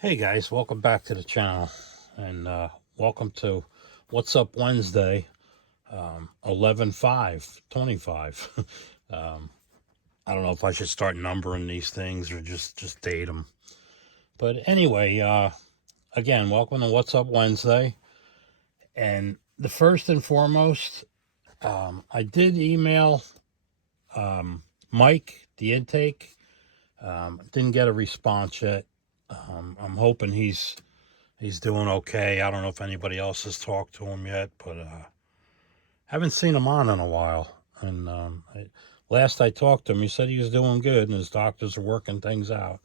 Hey guys, welcome back to the channel, and welcome to What's Up Wednesday, 11/5/25. I don't know if I should start numbering these things or just date them. But anyway, again, welcome to What's Up Wednesday. And the first and foremost, I did email Mike the intake. Didn't get a response yet. I'm hoping he's doing okay. I don't know if anybody else has talked to him yet, but haven't seen him on in a while. And last I talked to him, he said he was doing good, and his doctors are working things out.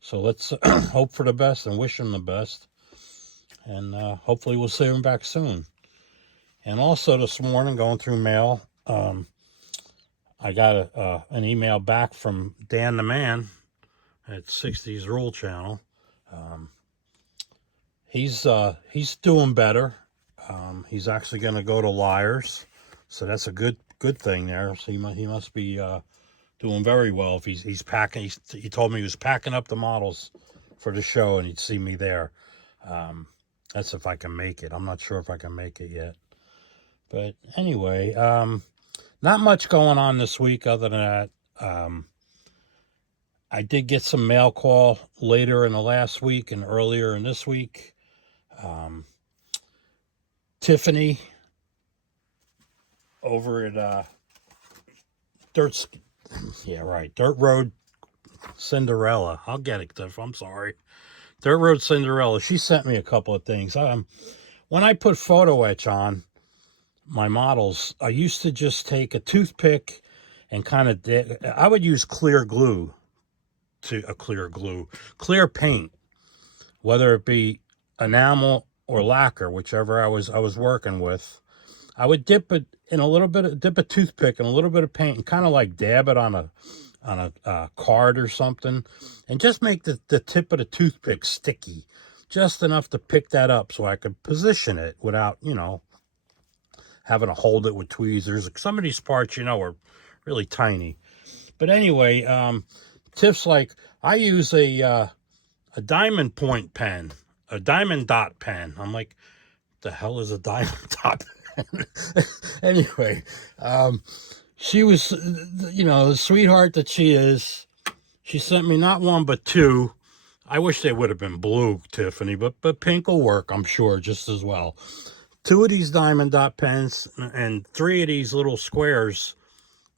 So let's hope for the best and wish him the best. And hopefully we'll see him back soon. And also this morning, going through mail, I got an email back from Dan the Man at 60s Rule Channel. He's doing better. He's actually going to go to Liars, so that's a good thing there. So he must be doing very well. If he's packing, he told me he was packing up the models for the show, and he'd see me there. That's if I can make it. I'm not sure if I can make it yet. But anyway, not much going on this week other than that. I did get some mail call later in the last week and earlier in this week. Tiffany over at Dirt Road Cinderella. I'll get it, Tiff. I'm sorry. Dirt Road Cinderella. She sent me a couple of things. When I put photo etch on my models, I used to just take a toothpick and kind of I would use clear paint, whether it be enamel or lacquer, whichever I was working with. I would dip a toothpick in a little bit of paint and kind of like dab it on a card or something, and just make the tip of the toothpick sticky, just enough to pick that up so I could position it without, having to hold it with tweezers. Some of these parts, are really tiny. But anyway, Tiff's like, I use a diamond point pen, a diamond dot pen. I'm like, the hell is a diamond dot pen? Anyway, she was, the sweetheart that she is. She sent me not one but two. I wish they would have been blue, Tiffany, but pink will work, I'm sure, just as well. Two of these diamond dot pens and three of these little squares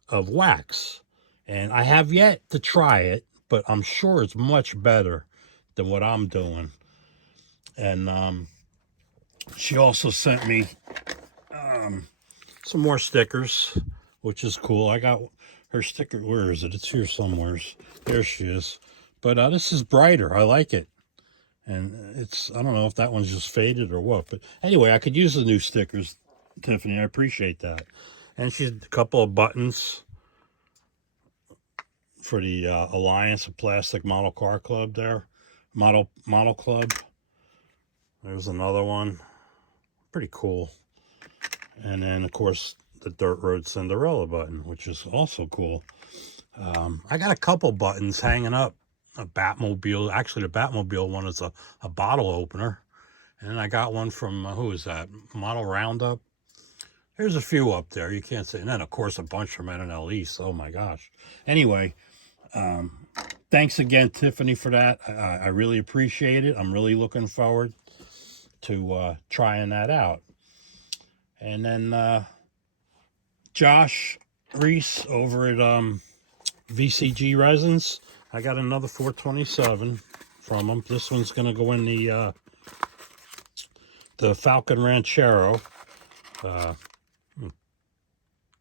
of wax. And I have yet to try it, but I'm sure it's much better than what I'm doing. And she also sent me some more stickers, which is cool. I got her sticker. Where is it? It's here somewhere. There she is. But this is brighter. I like it. And I don't know if that one's just faded or what. But anyway, I could use the new stickers, Tiffany. I appreciate that. And she's a couple of buttons for the Alliance of Plastic Model Car Club there. Model Club. There's another one. Pretty cool. And then, of course, the Dirt Road Cinderella button, which is also cool. I got a couple buttons hanging up. A Batmobile. Actually, the Batmobile one is a bottle opener. And then I got one from, who is that? Model Roundup. There's a few up there. You can't say. And then, of course, a bunch from NL East. Oh, my gosh. Anyway, thanks again, Tiffany, for that. I really appreciate it. I'm really looking forward to trying that out. And then Josh Reese over at VCG Resins, I got another 427 from him. This one's going to go in the Falcon Ranchero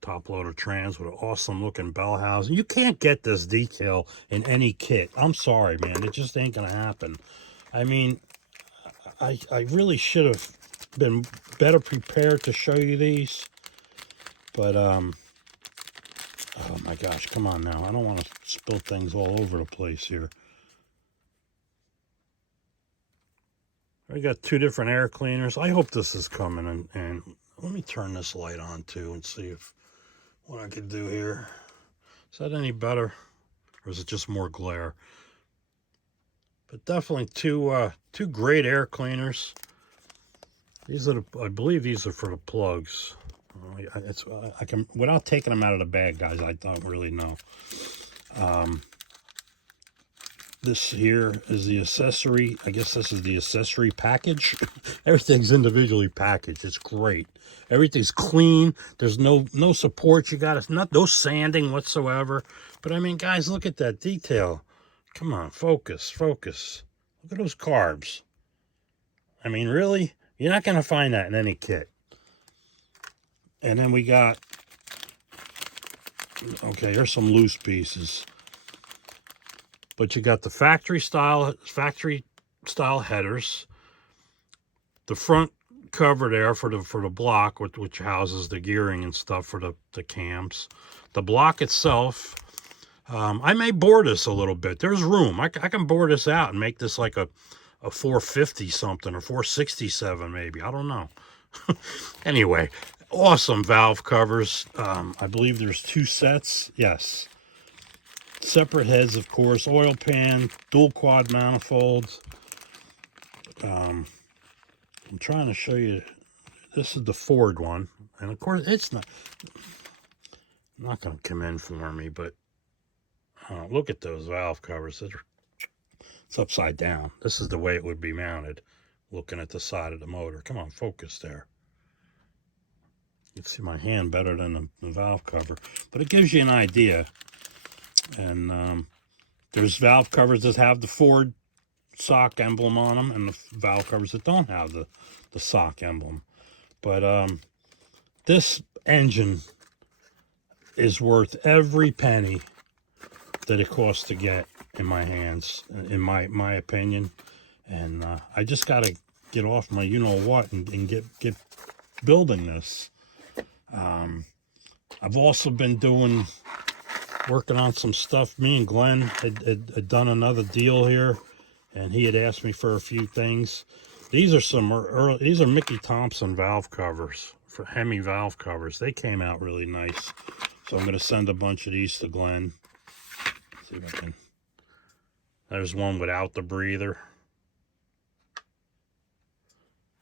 top loader trans with an awesome looking bell housing. You can't get this detail in any kit. I'm sorry, man. It just ain't going to happen. I mean, I really should have been better prepared to show you these. But, oh my gosh, come on now. I don't want to spill things all over the place here. I got two different air cleaners. I hope this is coming. And let me turn this light on too and see what I can do here. Is that any better? Or is it just more glare? But definitely two great air cleaners. These are I believe these are for the plugs. I can, without taking them out of the bag, guys, I don't really know. This here is the accessory. I guess this is the accessory package. Everything's individually packaged. It's great. Everything's clean. There's no support. You got it. No sanding whatsoever. But I mean, guys, look at that detail. Come on, focus. Look at those carbs. I mean, really? You're not going to find that in any kit. And then we got, okay, here's some loose pieces. But you got the factory style headers, the front cover there for the block, which houses the gearing and stuff for the cams. The block itself, I may bore this a little bit. There's room. I can bore this out and make this like a 450 something or 467 maybe. I don't know. Anyway, awesome valve covers. I believe there's 2 sets. Yes. Separate heads, of course, oil pan, dual quad manifolds. I'm trying to show you. This is the Ford one, and of course, it's not going to come in for me. But look at those valve covers. It's upside down. This is the way it would be mounted, looking at the side of the motor. Come on, focus there. You can see my hand better than the valve cover, but it gives you an idea. And there's valve covers that have the Ford sock emblem on them, and the valve covers that don't have the sock emblem. But this engine is worth every penny that it costs to get in my hands, in my opinion. And I just got to get off my you-know-what and get building this. I've also been working on some stuff. Me and Glenn had done another deal here, and he had asked me for a few things. These are these are Mickey Thompson valve covers, for Hemi valve covers. They came out really nice. So I'm going to send a bunch of these to Glenn. See if I can. There's one without the breather.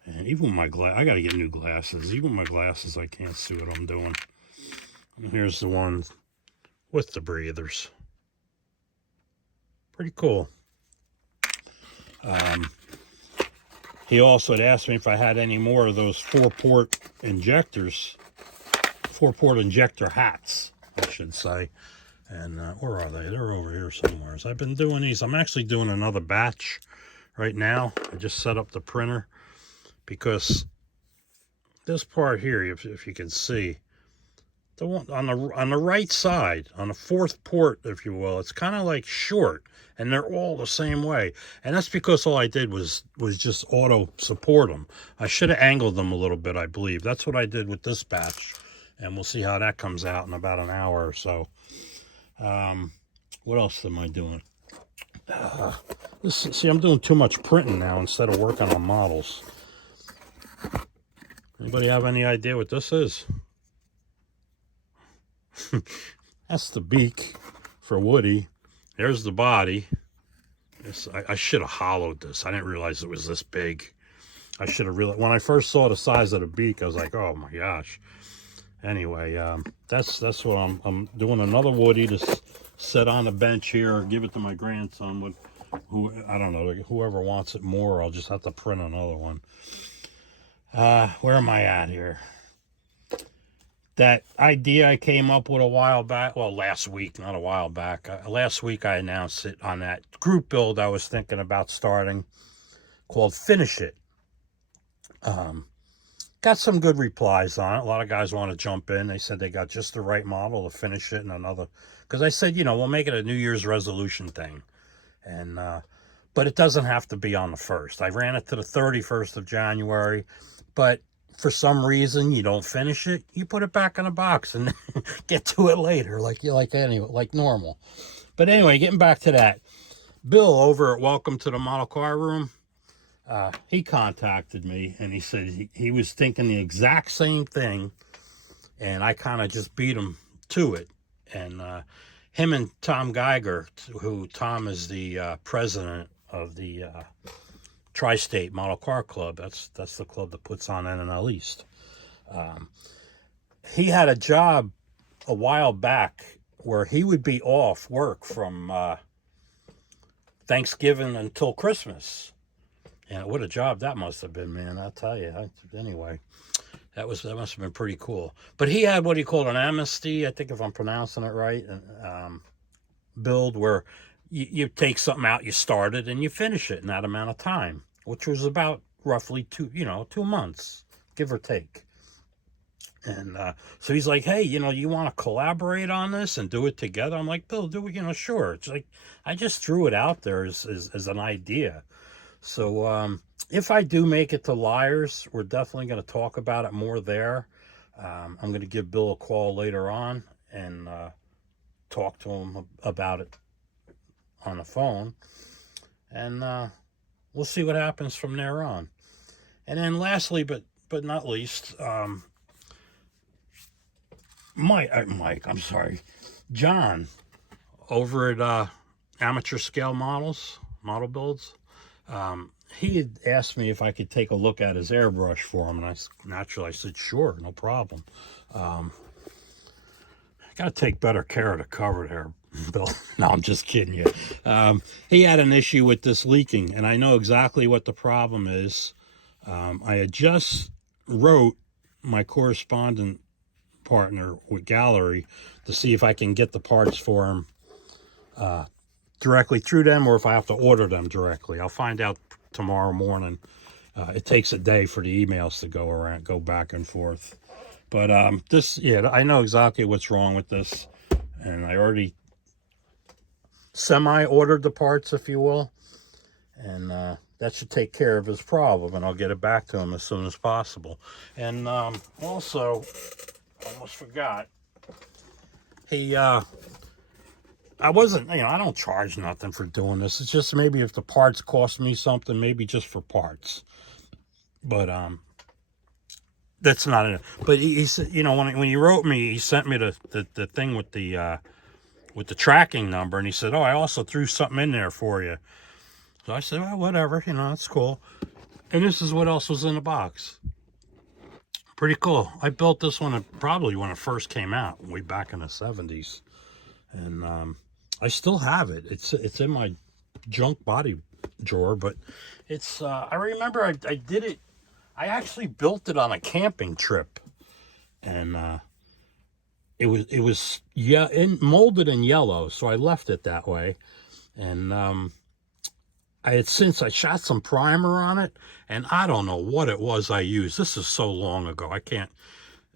And even my I got to get new glasses. Even my glasses, I can't see what I'm doing. And here's the one with the breathers. Pretty cool. He also had asked me if I had any more of those 4-port injectors, 4-port injector hats, I should say. And where are they? They're over here somewhere. So I've been doing these. I'm actually doing another batch right now. I just set up the printer because this part here, if you can see, the one on the right side, on the 4th port, if you will, it's kind of like short, and they're all the same way. And that's because all I did was just auto support them. I should have angled them a little bit, I believe. That's what I did with this batch, and we'll see how that comes out in about an hour or so. What else am I doing? See, I'm doing too much printing now instead of working on models. Anybody have any idea what this is? That's the beak for Woody. There's the body. I should have hollowed this. I didn't realize it was this big. I should have realized. When I first saw the size of the beak, I was like, oh my gosh. Anyway, that's what I'm doing. Another Woody to set on the bench here, or give it to my grandson. I don't know, whoever wants it more, I'll just have to print another one. Where am I at here? That idea I came up with a while back, well, last week, not a while back. Last week I announced it on that group build I was thinking about starting, called Finish It. Got some good replies on it. A lot of guys want to jump in. They said they got just the right model to finish it, and another, because I said, we'll make it a New Year's resolution thing. And but it doesn't have to be on the 1st. I ran it to the 31st of January, but for some reason you don't finish it, you put it back in a box and get to it later, like normal. But anyway, getting back to that, Bill over at Welcome to the Model Car Room, he contacted me, and he said he was thinking the exact same thing, and I kind of just beat him to it. And him and Tom Geiger, who Tom is the president of the Tri-State Model Car Club. That's the club that puts on NNL East. He had a job a while back where he would be off work from Thanksgiving until Christmas. And what a job that must have been, man! I'll tell you. Anyway, that must have been pretty cool. But he had what he called an amnesty, I think, if I'm pronouncing it right, build where you take something out you started and you finish it in that amount of time, which was about roughly 2 months, give or take. And so he's like, hey, you want to collaborate on this and do it together? I'm like, Bill, do it, sure. It's like, I just threw it out there as an idea. So if I do make it to Liars, we're definitely going to talk about it more there. I'm going to give Bill a call later on and talk to him about it on the phone. And we'll see what happens from there on. And then lastly, but not least, John over at Amateur Scale Model Builds. He had asked me if I could take a look at his airbrush for him, and I said, sure, no problem. Got to take better care of the cover there, Bill. No, I'm just kidding you. He had an issue with this leaking, and I know exactly what the problem is. I had just wrote my correspondent partner with Gallery to see if I can get the parts for him directly through them, or if I have to order them directly. I'll find out tomorrow morning. It takes a day for the emails to go back and forth. But I know exactly what's wrong with this, and I already semi-ordered the parts, if you will, and that should take care of his problem, and I'll get it back to him as soon as possible. And also, almost forgot, I wasn't, I don't charge nothing for doing this. It's just maybe if the parts cost me something, maybe just for parts. But that's not it. But he said, when he wrote me, he sent me the thing with the tracking number, and he said, oh, I also threw something in there for you. So I said, well, whatever, that's cool. And this is what else was in the box. Pretty cool. I built this one probably when it first came out, way back in the 70s. And I still have it. It's in my junk body drawer, but it's I remember I did it. I actually built it on a camping trip, and it was molded in yellow, so I left it that way. And I shot some primer on it, and I don't know what it was I used. This is so long ago, I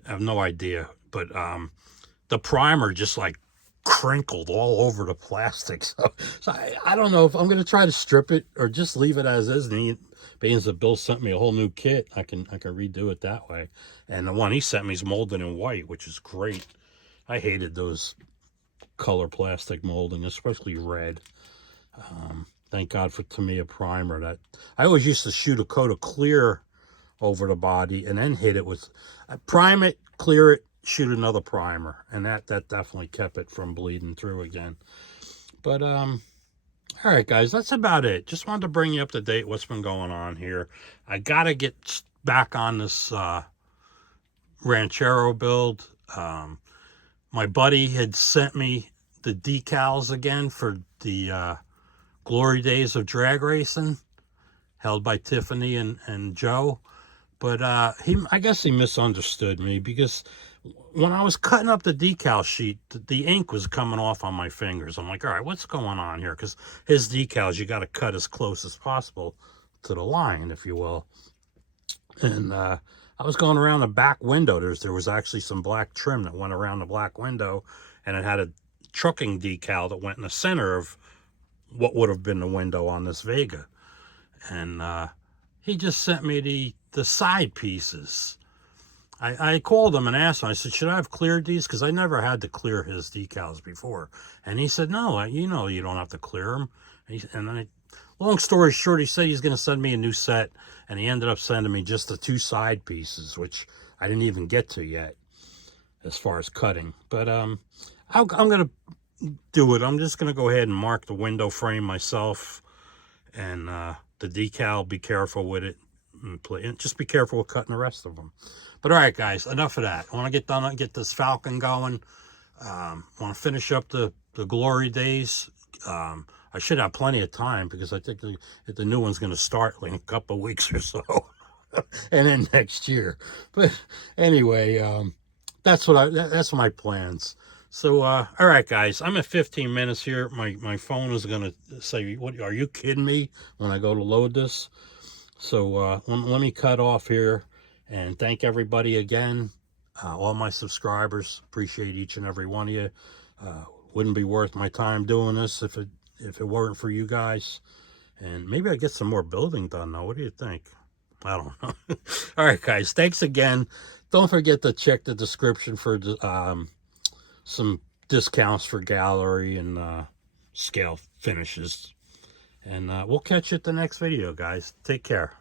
have no idea. But the primer just like crinkled all over the plastic. So I don't know if I'm going to try to strip it or just leave it as is. And being that Bill sent me a whole new kit, I can redo it that way. And the one he sent me is molded in white, which is great. I hated those color plastic molding, especially red. Thank God for Tamiya primer. That I always used to shoot a coat of clear over the body and then hit it with, prime it, clear it, shoot another primer, and that definitely kept it from bleeding through again. But all right, guys, that's about it. Just wanted to bring you up to date what's been going on here. I gotta get back on this Ranchero build. My buddy had sent me the decals again for the Glory Days of Drag Racing, held by Tiffany and Joe. But I guess he misunderstood me, because when I was cutting up the decal sheet, the ink was coming off on my fingers. I'm like, all right, what's going on here? Because his decals, you got to cut as close as possible to the line, if you will. And I was going around the back window. There was actually some black trim that went around the black window, and it had a trucking decal that went in the center of what would have been the window on this Vega. And he just sent me the side pieces. I called him and asked him, I said, should I have cleared these? Because I never had to clear his decals before. And he said, no, you don't have to clear them. Long story short, he said he's going to send me a new set, and he ended up sending me just the 2 side pieces, which I didn't even get to yet as far as cutting. But I'm going to do it. I'm just going to go ahead and mark the window frame myself, And the decal, be careful with it. And just be careful with cutting the rest of them. But all right, guys, enough of that. I want to get done, get this Falcon going. I want to finish up the glory days. I should have plenty of time because I think the new one's going to start in a couple of weeks or so. And then next year. But anyway, that's my plans. So all right, guys, I'm at 15 minutes here. My phone is going to say, "What, are you kidding me?" when I go to load this. So let me cut off here and thank everybody again. All my subscribers, appreciate each and every one of you. Wouldn't be worth my time doing this if it weren't for you guys. And maybe I get some more building done now. What do you think? I don't know. All right, guys, thanks again. Don't forget to check the description for some discounts for gallery and scale finishes. And we'll catch you at the next video, guys. Take care.